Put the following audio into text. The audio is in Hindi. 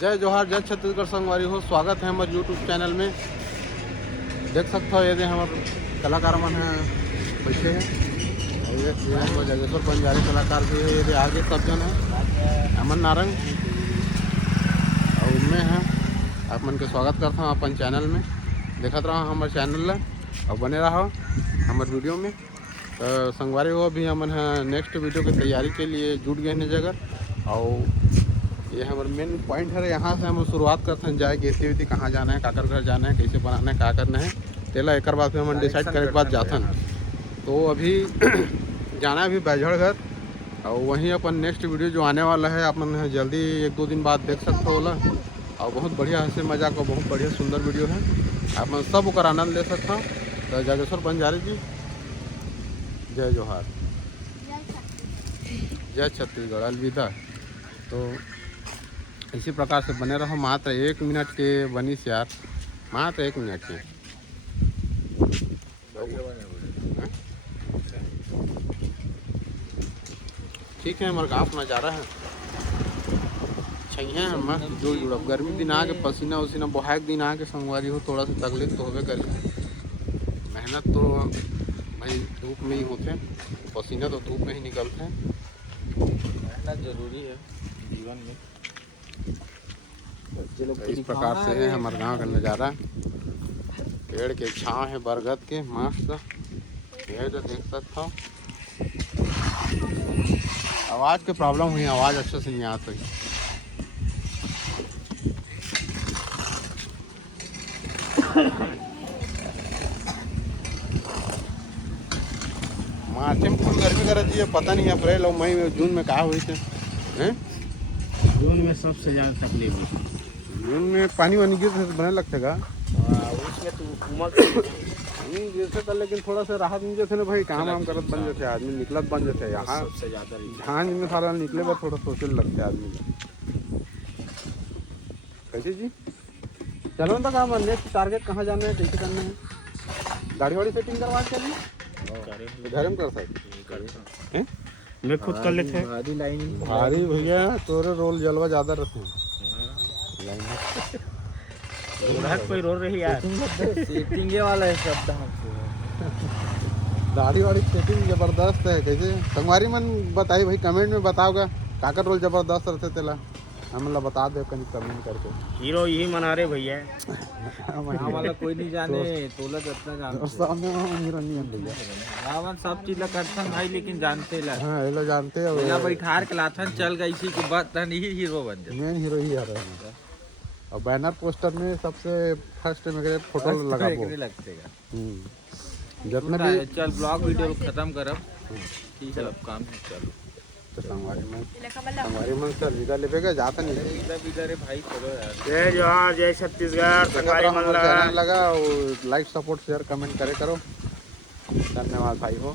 जय जोहार, जय छत्तीसगढ़ संगवारी हो। स्वागत है हमारे यूट्यूब चैनल में। देख सकते हो ये हमारे कलाकार मन है बैठे हैं। जगेश्वर बंजारी कलाकार भी है, ये आगे सब जन है अमन नारंग और उनमें है। आप मन के स्वागत करता हूँ अपन चैनल में। देखते रहो हमारे चैनल और बने रहो हमारे वीडियो में। तो संगवारी हो भी हमन नेक्स्ट वीडियो की तैयारी के लिए जुट गए हैं जगह। और ये हमारे मेन पॉइंट है, यहाँ से हम शुरुआत करते हैं जाए गेती वेती कहाँ जाना है, काकर घर जाना है, कैसे बनाना है, क्या करना है। तेला एक बाद फिर हम डिसाइड करे के बाद जाते हैं। तो अभी जाना है अभी बैजड़ घर और वहीं अपन नेक्स्ट वीडियो जो आने वाला है अपन जल्दी 1-2 दिन बाद देख सकते हो ला। और बहुत बढ़िया हंसी मजाक और बहुत बढ़िया सुंदर वीडियो है, अपन सब ओकर आनंद ले सकते हो। तो जगेश्वर बंजारी जी जय जोहार, जय छत्तीसगढ़, अलविदा। तो इसी प्रकार से बने रहो। मात्र 1 मिनट के बनी से यार, मात्र 1 मिनट के। ठीक है, हमारे गाँव नज़ारा है छैया है मस्त जुड़ जुड़ब। गर्मी दिन आ के पसीना उसीना बहाक दिन आ के संगवारी हो, थोड़ा सा तकलीफ तो होबे करी। मेहनत तो भाई धूप में ही होते, पसीना तो धूप में ही निकलते हैं। मेहनत जरूरी है जीवन में। इस प्रकार से है हमारे गांव का नज़ारा। पेड़ के छांव है बरगद के मस्त, ये तो देख सकता हो। आवाज़ की प्रॉब्लम हुई, आवाज़ अच्छे से नहीं आती। मार्च में फुल गर्मी कर रही है, पता नहीं अप्रैल और मई में जून में कहा हुई थे हैं? जून में सबसे ज़्यादा तकलीफ है। जून में पानी वानी गिरते तो बने लगते का उसमें तो उमस गिरते था, लेकिन थोड़ा सा राहत मिल जाते ना भाई, काम वाम करत बन जाते, आदमी निकलत बन जाते। यहाँ सबसे ज़्यादा झांझ में सारा निकले बस थोड़ा सोचने लगते आदमी को। कैसे जी चलो ना, काम नेक्स्ट टारगेट कहाँ जाना है, कैसे करना है, गाड़ी वाड़ी सेटिंग करवा के चलिए घर में कर सकते हैं। मैं खुद कर लेते हैं। भारी लाइन भारी भैया तोरे रोल जलवा ज़्यादा रहते हैं। कोई रोल रही यार सेटिंग वाला है शब्द हमको। दाढ़ी वाड़ी सेटिंग जबरदस्त है। कैसे संगवारी मन बताई भाई, कमेंट में बताओगा काकर रोल जबरदस्त रहते तेला, हम लोग बता दे कहीं कमेंट करके। हीरो यही मना रहे भैया वाला कोई नहीं जाने तोला जितना जानते सामने हीरो नहीं है भैया, रावण सब चीज करथन भाई, लेकिन जानते ला हाँ ये लोग जानते हैं। बिना बैठार के लाथन चल गई इसी के बाद तन ही हीरो बन जाए। मेन हीरो ही आ रहा है। और बैनर पोस्टर में सबसे फर्स्ट में फोटो लगा लगतेगा। जितना भी चल ब्लॉग वीडियो खत्म करब, ठीक है अब काम है चलो। तो संगवारी मन से अलविदा लेगा जाता नहीं रे भाई। चलो यार, जय जोहार, जय छत्तीसगढ़। संगवारी मन लगा और लाइक सपोर्ट शेयर कमेंट करे करो। धन्यवाद भाई हो।